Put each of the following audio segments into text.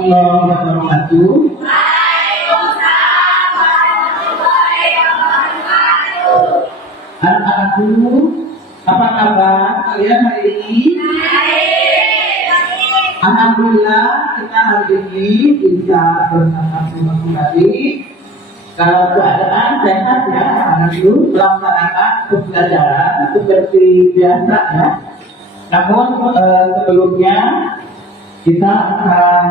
warahmatullahi wabarakatuh. Waalaikumsalam warahmatullahi wabarakatuh. Anak-anakku, apa kabar kalian hari ini? Baik. Alhamdulillah kita hari ini bisa bersama-sama kembali dalam keadaan sehat ya, anak-anakku, melaksanakan pembelajaran seperti biasa ya. Namun sebelumnya kita akan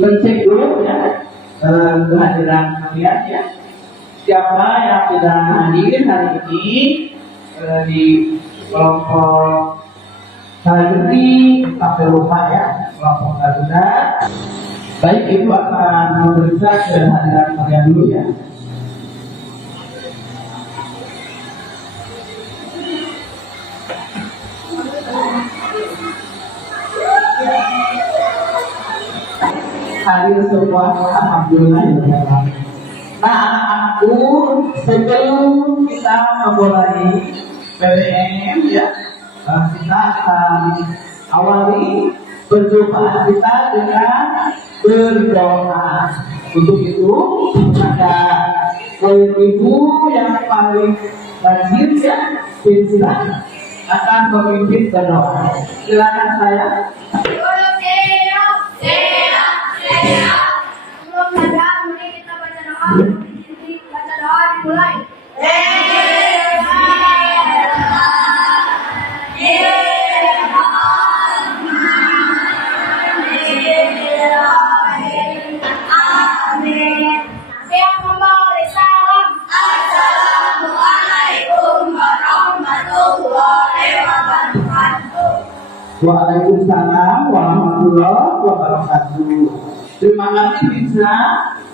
mencek dulu ya kehadiran kalian ya. Siapa yang sudah hadir hari ini di kelompok Sayuri sampai lupa ya, kelompok Garuda. Baik, Ibu akan memeriksa kehadiran kalian dulu ya. Hadir semua, alhamdulillah ya. Nah, anak-anakku, sebelum kita memulai PBM ya, kita akan awali perjumpaan kita dengan berdoa. Untuk itu, pada ibu yang paling rajin ya, Pinsa akan memimpin berdoa. Silakan saya. Sebelum belajar, mari kita baca doa. Baca doa dimulai. Yang membawa salam. Assalamualaikum warahmatullahi wabarakatuh. Waalaikumsalam warahmatullahi wabarakatuh. Terima kasih Bisa.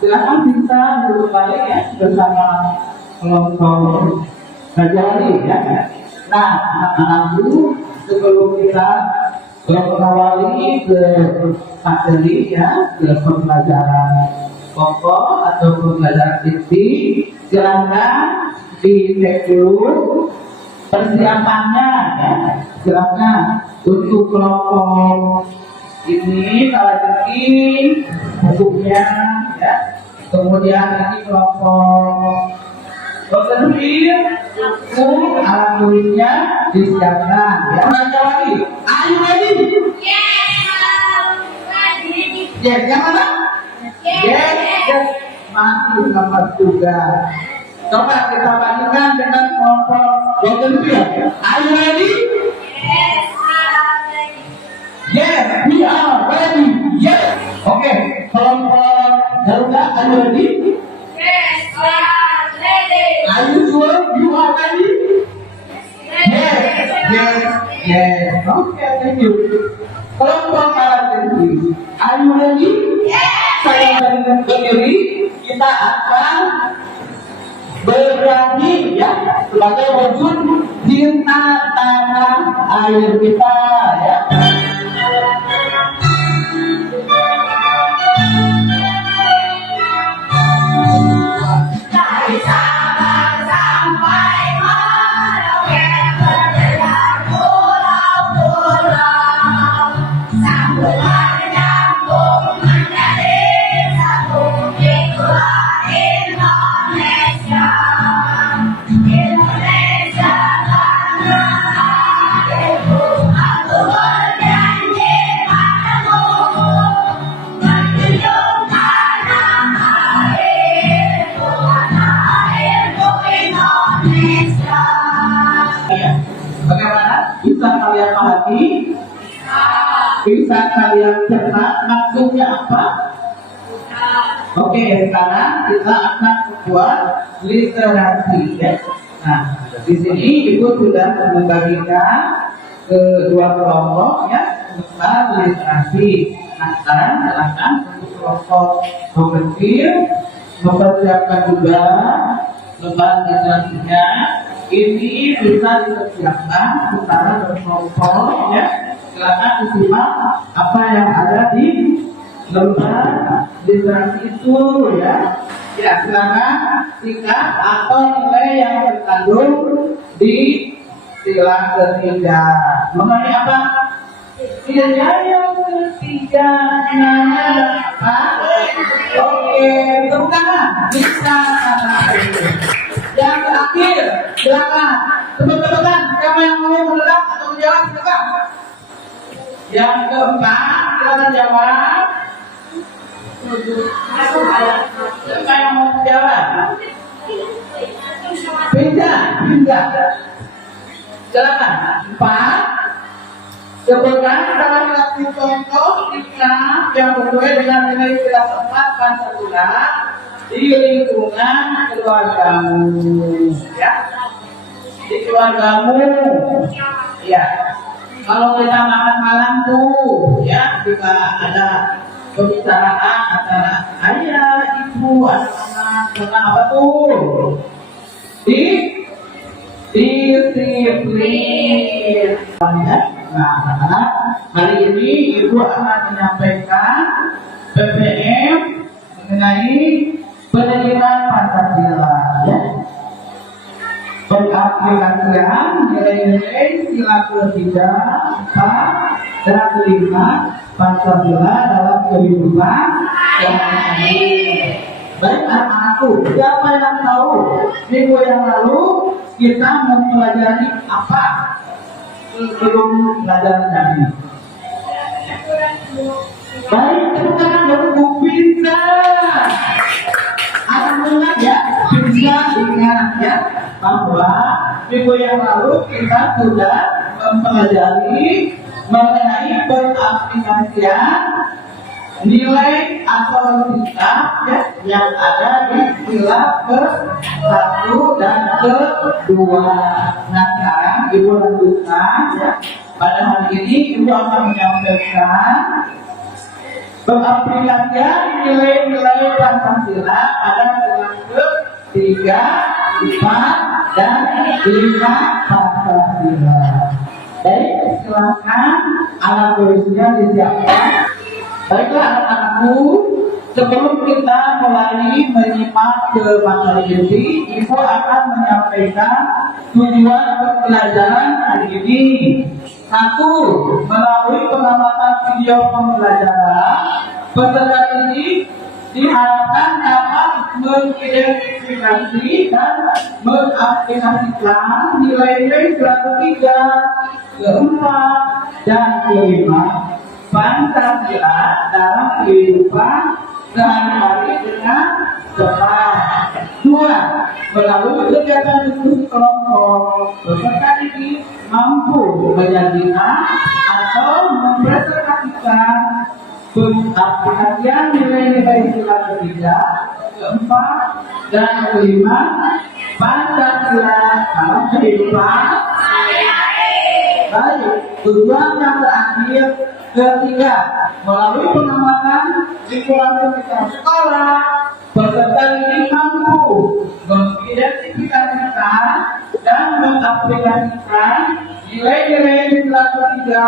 Silakan Bisa duduk balik ya bersama kelompok Kajari ya. Nah, anak-anakku, sebelum kita mengawali ke materi ya, ke pembelajaran pokok atau pembelajaran inti, silakan dicek dulu persiapannya ya. Silakan untuk kelompok ini salah bikin bukunya ya. Kemudian ini kelompok pekerja buku alat tulisnya disiapkan ya. Baca lagi. Are you ready? Yes, yang mana? Yes. Masih nomor 3. Coba kita bandingkan dengan kelompok pekerja. Are you ready? Yes, we are ready. Yes. Oke, kelompok Garuda, are you ready? Are you sure you are ready? Yes. Okay, thank you. Kelompok Karatendi, are you ready? Saya berdiri, kita akan berani ya sebagai wujud cinta tanah air kita ya. Dari Sabang sampai Merauke, bergerak pulau-pulau, sambungan nyambung menjadi satu, itulah Indonesia. Indonesia tanah airku, aku berjanji padamu, menjunjung tanah airku Indonesia. Ya. Bagaimana? Bisa kalian pahami? Bisa kalian cerna maksudnya apa? Oke, sekarang kita akan membuat literasi ya. Nah, di sini Ibu sudah membagikan ke 2 kelompok ya tentang literasi. Nah, sekarang silakan untuk kelompok kecil mempersiapkan juga lembar literasinya. Ini bisa dipersiapkan secara berkelompok ya. Silakan disimak apa yang ada di lembar literasi itu ya. Ya, silakan sikap atau nilai yang terkandung di sila ketiga. Mengenai apa? Sila yang ketiga. tiga namanya apa? Oke, tepuk tangan. Bisa. Yang terakhir, silakan. Tepuk-tepukan. Siapa yang mau menolak atau menjawab? Silakan. Yang keempat, silakan jawab. Siapa yang mau menjawab? Pindah. Silakan. Empat. Sebutkan salah satu contoh sikap yang sesuai dengan nilai kelas 4 Pancasila di lingkungan keluargamu, ya. Di keluargamu, ya. Kalau kita makan malam tuh, ya, juga ada pembicaraan antara ayah, ibu, anak-anak tentang apa tuh? Disiplin. Nah, hari ini Ibu akan menyampaikan PPM mengenai penerimaan Pancasila, ya. Pengaplikasian nilai-nilai sila ketiga, 4, dan 5 Pancasila dalam kehidupan sehari-hari. Baik anak-anakku, siapa yang tahu minggu yang lalu kita mempelajari apa sebelum belajar tadi? Baik, tepuk tangan dulu. Bisa. Anak-anak ya, bisa ingat ya bahwa minggu yang lalu kita sudah mempelajari mengenai pengaplikasian nilai atau sikap, ya, yang ada di sila ke-1 dan ke-2. Nah, sekarang Ibu lanjutkan, ya. Pada hari ini Ibu akan menyampaikan pengaplikasian nilai-nilai Pancasila pada sila ke-3, 4, dan 5 Pancasila. Baik, silakan alat tulisnya disiapkan. Baiklah anak-anakku, sebelum kita mulai menyimak ke materi ini, Ibu akan menyampaikan tujuan pembelajaran hari ini. 1. Melalui pengamatan video pembelajaran, peserta ini diharapkan dapat mengidentifikasi dan mengaplikasikan nilai-nilai ketiga, keempat, dan kelima Pancasila dalam kehidupan sehari-hari dengan tepat. 2. Melalui kegiatan diskusi kelompok, peserta ini mampu menyajikan atau mempresentasikan pengaplikasian nilai-nilai sila ketiga, keempat, dan kelima Pancasila dalam kehidupan sehari-hari. Baik, tujuan yang terakhir ketiga, melalui pengamatan lingkungan sekitar sekolah, peserta ini mampu mengidentifikasikan dan mengaplikasikan nilai-nilai sila ketiga,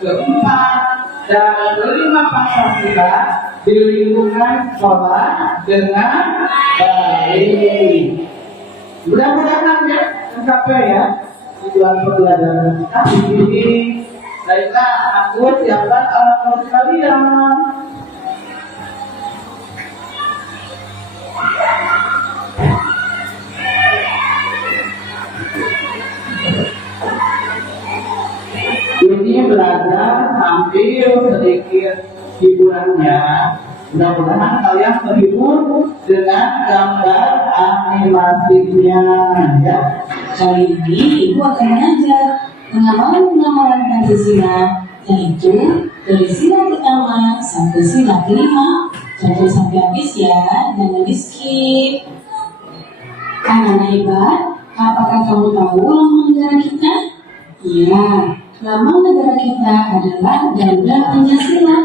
keempat, dan kelima Pancasila di lingkungan sekolah dengan baik. Mudah-mudahan ya tercapai ya tujuan pembelajaran kita di sini. Baiklah, aku siapkan alat kalian. Ini belajar sambil sedikit hiburannya. Mudah-mudahan kalian terhibur dengan gambar animasinya, ya. Kali ini Ibu akan mengajar pengamalan Pancasila, yaitu dari sila pertama sampai sila kelima. Contoh sampai habis ya, jangan di skip. Anak hebat, apakah kamu tahu lambang negara kita? Iya, lambang negara kita adalah Garuda Pancasila.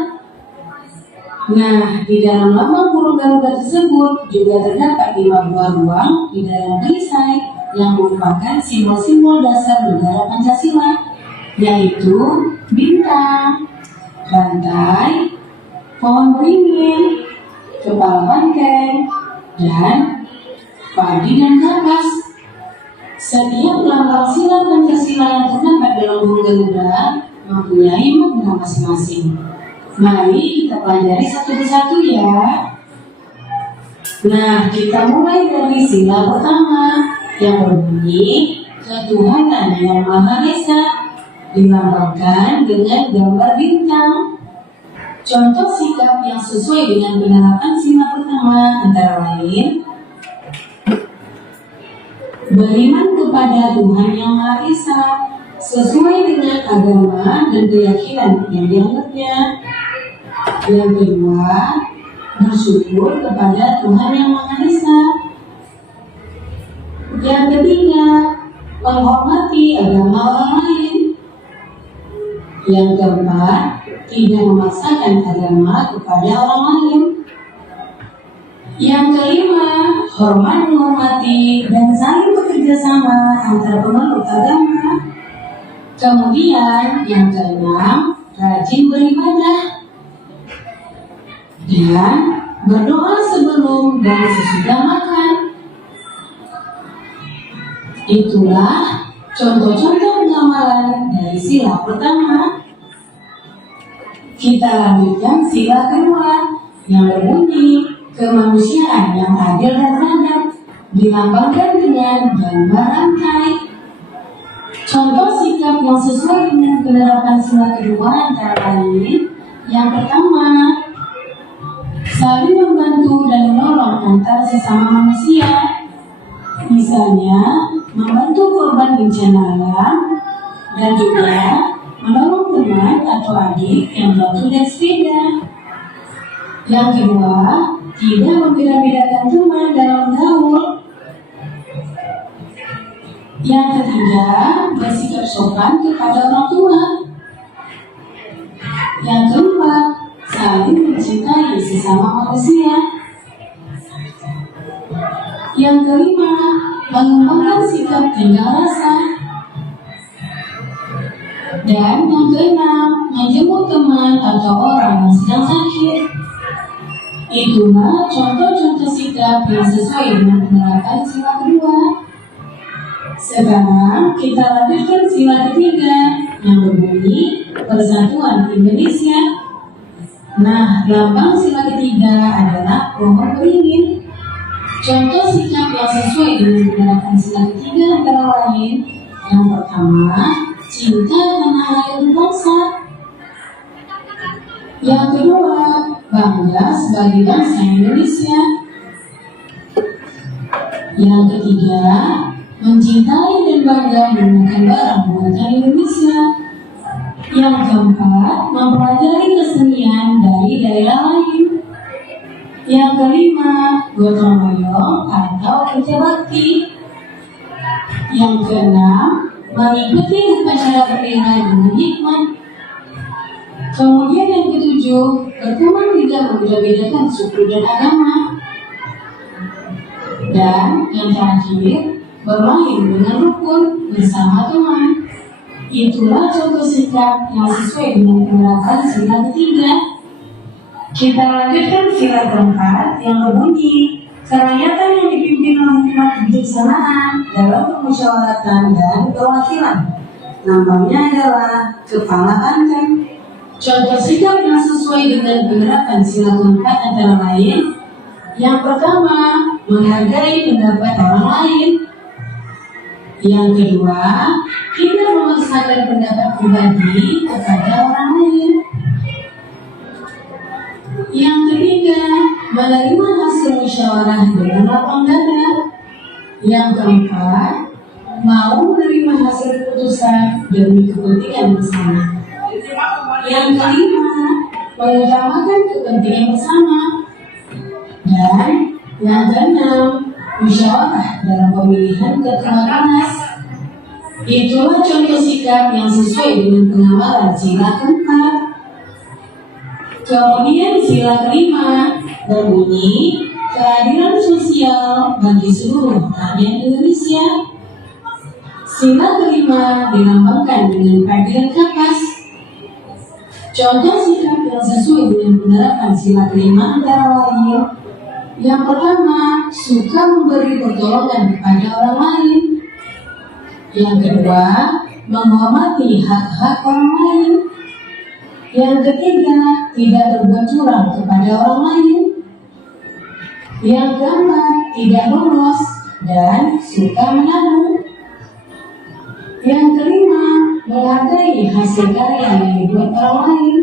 Nah, di dalam lambang burung Garuda tersebut juga terdapat 5 buah ruang di dalam perisai yang merupakan simbol-simbol dasar negara Pancasila, yaitu bintang, rantai, pohon beringin, kepala banteng, dan padi dan kapas. Setiap lambang sila Pancasila yang terdapat dalam burung Garuda mempunyai makna masing-masing. Mari kita pelajari satu persatu ya. Nah, kita mulai dari sila pertama yang berbunyi Ketuhanan yang Maha Esa, dilambangkan dengan gambar bintang. Contoh sikap yang sesuai dengan penerapan sila pertama antara lain beriman kepada Tuhan yang Maha Esa sesuai dengan agama dan keyakinan yang dianggapnya. Yang kedua, bersyukur kepada Tuhan yang Maha Esa. Yang ketiga, menghormati agama orang lain. Yang keempat, tidak memaksakan agama kepada orang lain. Yang kelima, hormat menghormati dan saling bekerja sama antara pemeluk agama. Kemudian yang keenam, rajin beribadah dan berdoa sebelum dan sesudah makan. Itulah contoh-contoh pengamalan dari sila pertama. Kita lanjutkan sila kedua yang berbunyi kemanusiaan yang adil dan beradab, dilambangkan dengan gambar rantai. Contoh sikap yang sesuai dengan penerapan sila kedua antara lain yang pertama, saling membantu dan menolong antara sesama manusia. Misalnya, membantu korban bencana alam dan juga menolong teman atau adik yang jatuh dari sepeda. Yang kedua, tidak membeda-bedakan teman dalam gaul. Yang ketiga, bersikap sopan kepada orang tua. Yang keempat, saling mencintai sesama manusia. Yang kelima, mengembangkan sikap tenggang rasa. Dan yang keenam, menjemput teman atau orang yang sedang sakit. Itulah contoh-contoh sikap yang sesuai dengan penerapan sila kedua. Sekarang kita lanjutkan sila ketiga yang berbunyi Persatuan Indonesia. Nah, lambang sila ketiga adalah pohon beringin. Contoh sikap yang sesuai dengan penerapan sila ketiga antara lain yang pertama, cinta tanah air bangsa. Yang kedua, bangga sebagai bangsa Indonesia. Yang ketiga, mencintai dan bangga menggunakan barang buatan Indonesia. Yang keempat, mempelajari kesenian dari daerah lain. Yang kelima, gotong royong atau kerja bakti. Yang keenam, mengikuti upacara bendera dengan hikmat. Kemudian yang ketujuh, berteman tidak membeda-bedakan suku dan agama. Dan yang terakhir, bermain dengan rukun bersama teman. Itulah contoh sikap yang sesuai dengan penerapan sila ketiga. Kita lanjutkan sila keempat yang berbunyi kerakyatan yang dipimpin oleh hikmat kebijaksanaan dalam permusyawaratan dan perwakilan. Namanya adalah kepala banteng. Contoh sikap yang sesuai dengan penerapan sila keempat antara lain yang pertama, menghargai pendapat orang lain. Yang kedua, tidak memaksakan pendapat pribadi kepada orang lain. Yang ketiga, menerima hasil musyawarah dengan lapang dada. Yang keempat, mau menerima hasil keputusan demi kepentingan bersama. Yang kelima, mengutamakan kepentingan bersama. Dan yang keenam, musyawarah dalam pemilihan ketua Kanas. Itulah contoh sikap yang sesuai dengan pengamalan sila keempat. Kemudian sila kelima berbunyi keadilan sosial bagi seluruh rakyat Indonesia. Sila kelima dilambangkan dengan keadilan kapas. Contoh sikap yang sesuai dengan penerapan sila kelima antara lain yang pertama, suka memberi pertolongan kepada orang lain. Yang kedua, menghormati hak-hak orang lain. Yang ketiga, tidak berbuat curang kepada orang lain. Yang keempat, tidak boros dan suka menabung. Yang kelima, menghargai hasil karya yang dibuat orang lain.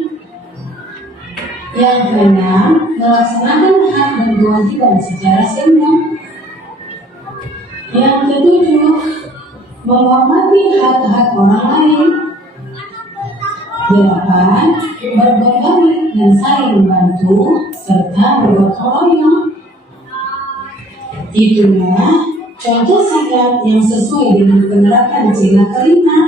Yang keenam, melaksanakan hak dan kewajiban secara seimbang. Yang ketujuh, menghormati hak-hak orang lain. 8. Berbuat baik dan saling membantu serta bergotong royong. Itulah contoh sikap yang sesuai dengan penerapan sila kelima.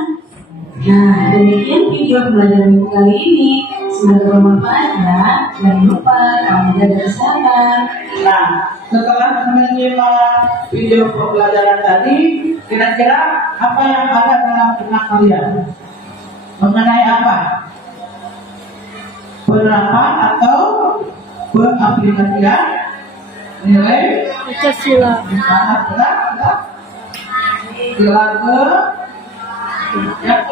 Nah, demikian video pelajaran kali ini. Semoga bermanfaat ya. Jangan lupa kamu jaga kesehatan. Nah, setelah menyimak video pembelajaran tadi, kira-kira apa yang ada dalam benak kalian? Mengenai apa? Penerapan atau pengaplikasian nilai Pancasila. sangat benar. Sila ke yang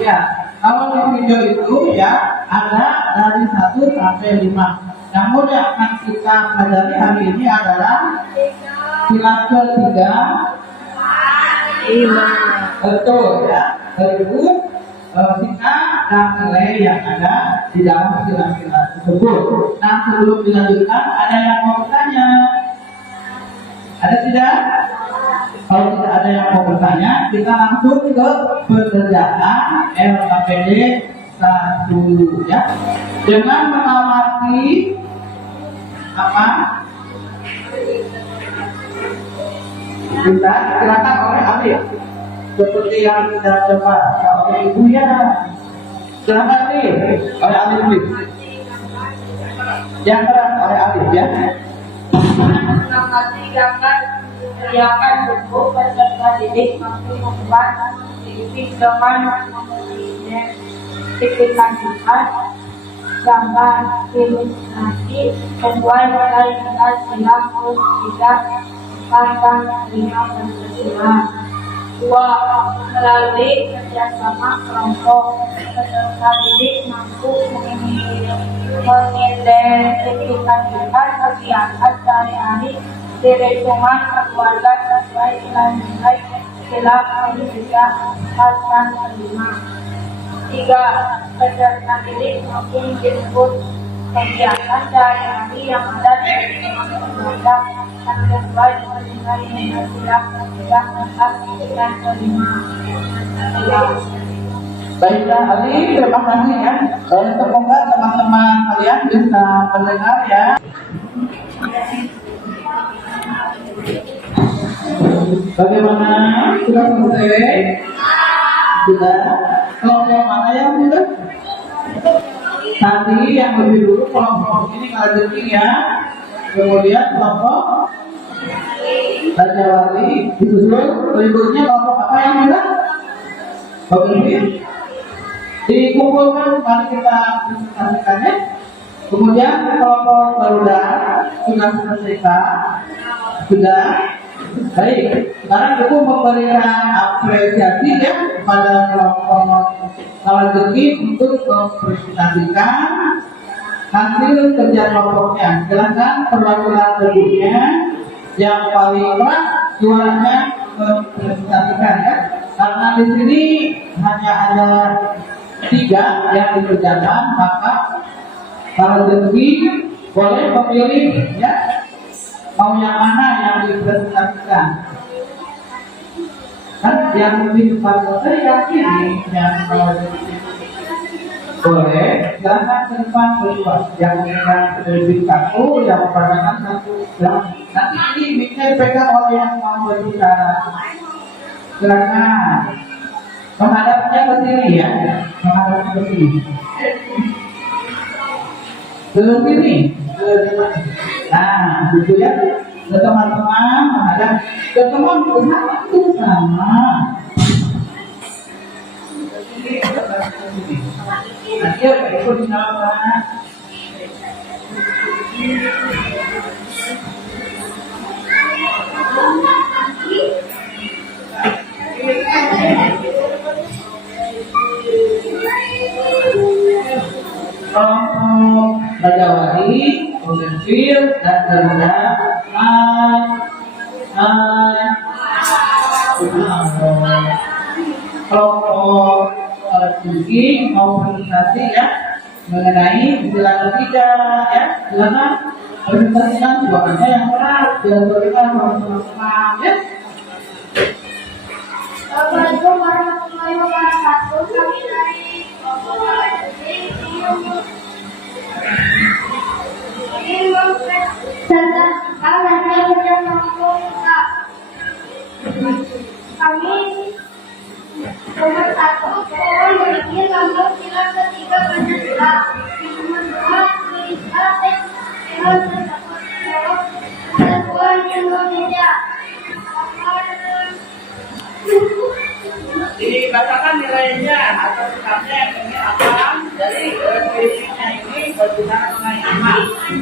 ya, kalau di video itu ya ada dari 1 sampai 5. Namun yang akan kita pelajari hari ini adalah sila ketiga 5. Betul ya. Berikut sikap dan nilai yang ada di dalam sila-sila tersebut. Nah, sebelum dilanjutkan, ada yang mau bertanya? Ada tidak? Kalau tidak ada yang mau bertanya, kita langsung ke pekerjaan LKPD 1 ya. Dengan mengamati apa? Kita silakan oleh Alif. Seperti yang kita coba oleh Ibu ya. Silakan Alif, oleh Alif. Yang keras oleh Alif ya. Mengamati gambar teriakan bentuk peserta didik mampu membuat didik dengan mengidentifikasikan gambar ilustrasi sesuai nilai nilai sila ketiga 4 dan 5 Pancasila. 2. Melalui kerjasama kelompok peserta didik mampu mengidentifikasikan kegiatan sehari-hari di lingkungan keluarga sesuai nilai-nilai sila ketiga 4 dan 5. 3. Peserta didik mampu menjemput kegiatan sehari-hari yang ada di lingkungan keluarga yang sesuai dengan nilai-nilai sila ketiga 4 dan 5. Baiklah Ali, terima kasih ya. Semoga teman-teman kalian bisa mendengar ya. Bagaimana? Sudah selesai? Sudah. Kelompok mana yang sudah? Tadi yang lebih dulu kelompok ini ngajarin ya. Kemudian kelompok Raja Wali disusul berikutnya kelompok apa yang sudah? Oke. Dikumpulkan, mari kita presentasikannya. Kemudian kelompok Garuda sudah selesai, sudah baik. Sekarang aku memberikan apresiasi ya kepada kelompok Kalajeki untuk mempresentasikan hasil kerja kelompoknya. Silakan perwakilan berikutnya yang paling keras suaranya mempresentasikan ya. Karena di sini hanya ada 3 yang dikerjakan, maka kalau rezeki boleh memilih ya mau yang mana yang dipresentasikan. Kan yang lebih cepat saya yakin yang boleh silakan ke depan berdua. Yang lebih satu, yang pertama satu. Nanti ini bisa dipegang oleh yang mau berbicara. Silakan menghadapnya ke sini ya, menghadapnya ke sini. Ke sini, nah, gitu ya. Ke teman-teman menghadap, ke teman ke sama. Nah, dia ikut di sana. kelompok Rajawali, Bougainville, dan Garuda. Kelompok tinggi mau presentasi ya mengenai istilah ketiga ya. Silakan presentasikan suaranya yang keras biar berikan sama-sama ya. Assalamualaikum warahmatullahi wabarakatuh. Kami dari kami nomor 1 memiliki lambang pilar ketiga Pancasila, nomor 2 Indonesia Kesatuan Indonesia. Dikatakan nilainya atau sikapnya ini apa? Jadi definisinya ini berbicara mengenai apa?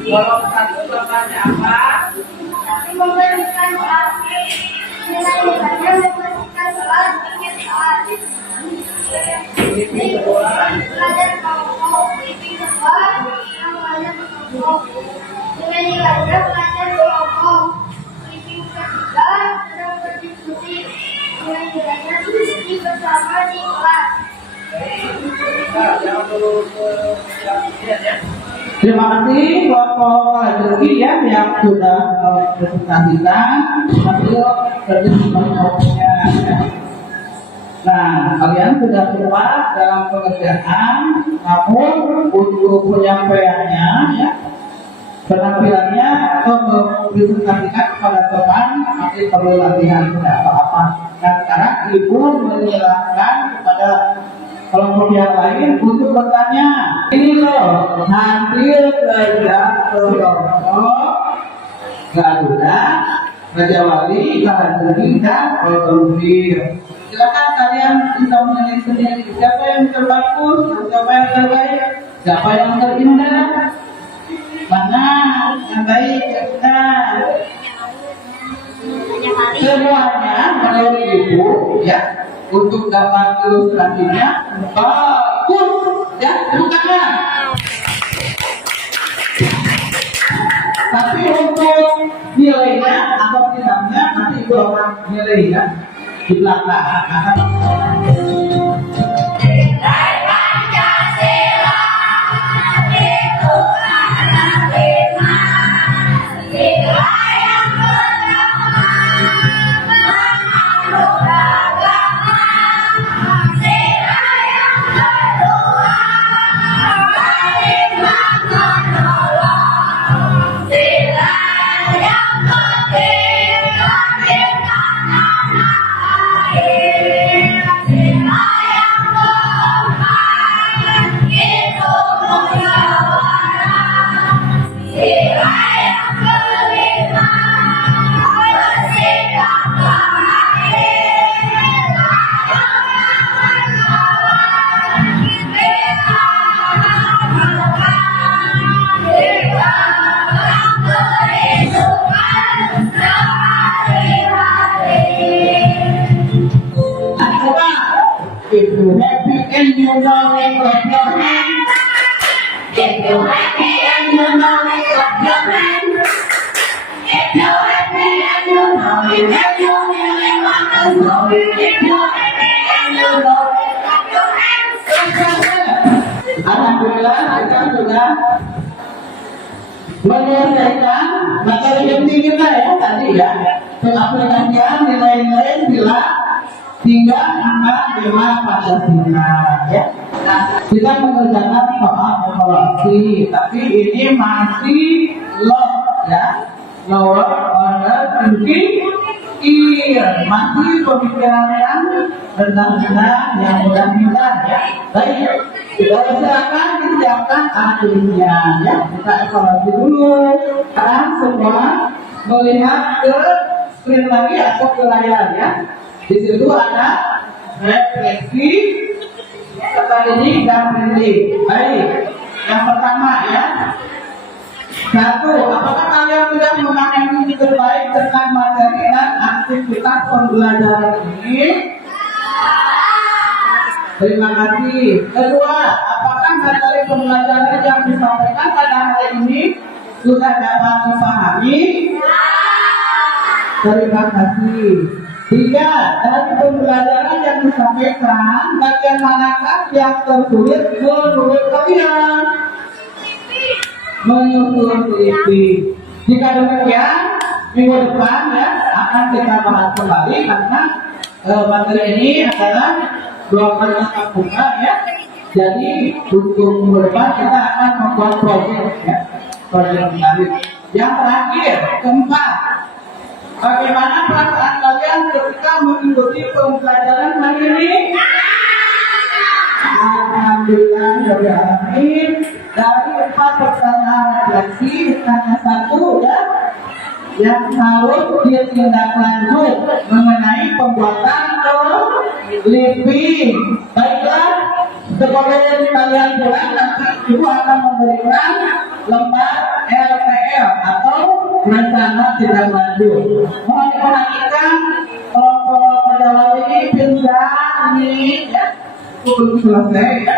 Kalau satu gambarnya apa? Kami memberikan arti nilai-nilainya memberikan soal bikin soal. Ini kedua. Belajar kelompok, bikin soal, belajar kelompok. Nilai-nilainya belajar kelompok. Bikin ketiga sedang berdiskusi. Nilai-nilainya diskusi bersama di kelas. Jangan dulu ya. Terima kasih kelompok lagi ya yang sudah presentasikan hasil kelompoknya. Nah, kalian sudah keluar dalam pengerjaan, namun untuk penyampaiannya ya, penampilannya atau mempresentasikan kepada teman masih perlu latihan apa-apa. Nah, sekarang ibu menjelaskan kepada kelompok yang lain untuk bertanya. Ini loh hasil kerja kelompok Garuda, Rajawali, Bahadur, dan Bougainville. Silakan kalian bisa menilai sendiri siapa yang terbagus, siapa yang terbaik, siapa yang terindah, mana yang baik, yang benar. Semuanya menurut ibu ya. Untuk dapat ilustrasinya bagus ya, bukannya. Tapi untuk nilainya atau tidaknya nanti ibu akan nilai ya di belakang. If you're happy and you know it, clap your hands. If you're happy and you know it, clap your hands. If you're happy and you know it, if you really want to know it, if you're happy and you know it, clap your hands. Alhamdulillah, kita sudah menyelesaikan materi inti kita ya tadi ya. Pengaplikasian nilai-nilai bila 3, 4, 5 Pancasila ya. Nah, kita mengerjakan soal evaluasi, tapi ini masih low ya, lower order thinking, masih pemikiran yang rendah-rendah, yang mudah-mudah ya. Baik, silakan disiapkan akhirnya ya. Kita evaluasi dulu. Sekarang semua melihat ke screen lagi atau ke layar ya. Di situ ada refleksi, strategi dan prinsip. Baik, yang pertama ya. 1. Apakah kalian sudah memahami terbaik tentang materi dan aktivitas pembelajaran ini? Terima kasih. 2. Apakah materi pembelajaran yang disampaikan pada hari ini sudah dapat dipahami? Terima kasih. 3. Dari pembelajaran yang disampaikan, bagian manakah yang tersulit menurut kalian? Menyusun teliti. Jika demikian, minggu depan ya akan kita bahas kembali karena materi ini adalah 2 kali tatap muka ya. Jadi untuk minggu depan kita akan membuat proyek ya, proyek menarik. Yang terakhir, keempat, bagaimana perasaan kalian ketika mengikuti pembelajaran hari ini? Alhamdulillah, alamin. Dari 4 pertanyaan refleksi, hanya 1 ya yang harus ditindaklanjut mengenai pembuatan teliti. Baiklah, sebagai kalian pulang nanti ibu akan memberikan lembar RPL atau rencana tindak lanjut. Mohon diperhatikan kelompok pejabat ini pindah ini ya belum selesai ya.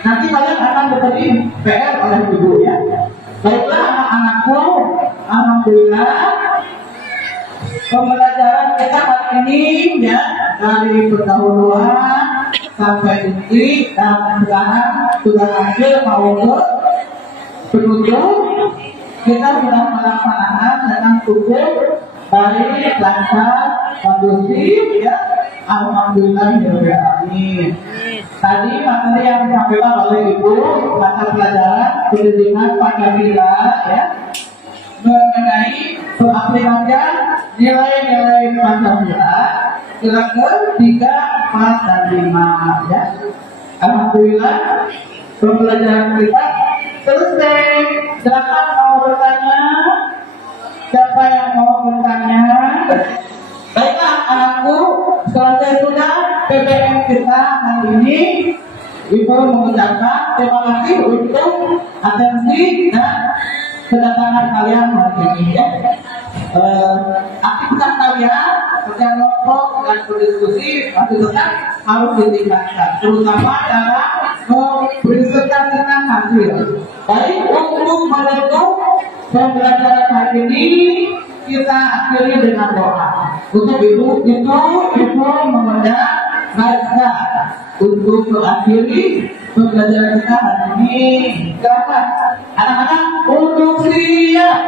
Nanti kalian akan diberi PR oleh ibu ya. Baiklah anak-anakku, alhamdulillah pembelajaran kita hari ini ya dari pendahuluan sampai inti dan sekarang sudah hasil mau ke penutup. Kita sudah melaksanakan dengan cukup baik, lancar, kondusif ya. Alhamdulillah ya. Tadi materi yang disampaikan oleh ibu mata pelajaran pendidikan Pancasila ya mengenai pengaplikasian nilai-nilai Pancasila sila ke-3, 4, dan 5 ya. Alhamdulillah pembelajaran kita selesai. Silakan mau bertanya? Siapa yang mau bertanya? Baiklah anakku, selesai sudah PPM kita hari ini. Ibu mengucapkan terima kasih untuk atensi dan kedatangan kalian hari ini ya. Aktivitas kalian kerja kelompok dan berdiskusi masih tetap harus ditingkatkan, terutama dalam mempresentasikan hasil. Baik, untuk menutup pembelajaran hari ini kita akhiri dengan doa. Untuk ibu mengundang Raja untuk mengakhiri pembelajaran kita hari ini. Silakan anak-anak untuk siap.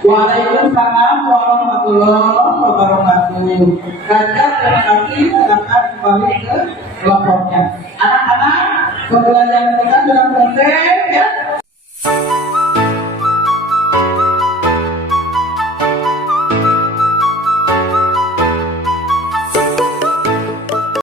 Waalaikumsalam warahmatullahi wabarakatuh. Raja, terima kasih. Silakan kembali ke kelompoknya. Anak-anak, pembelajaran kita sudah selesai ya.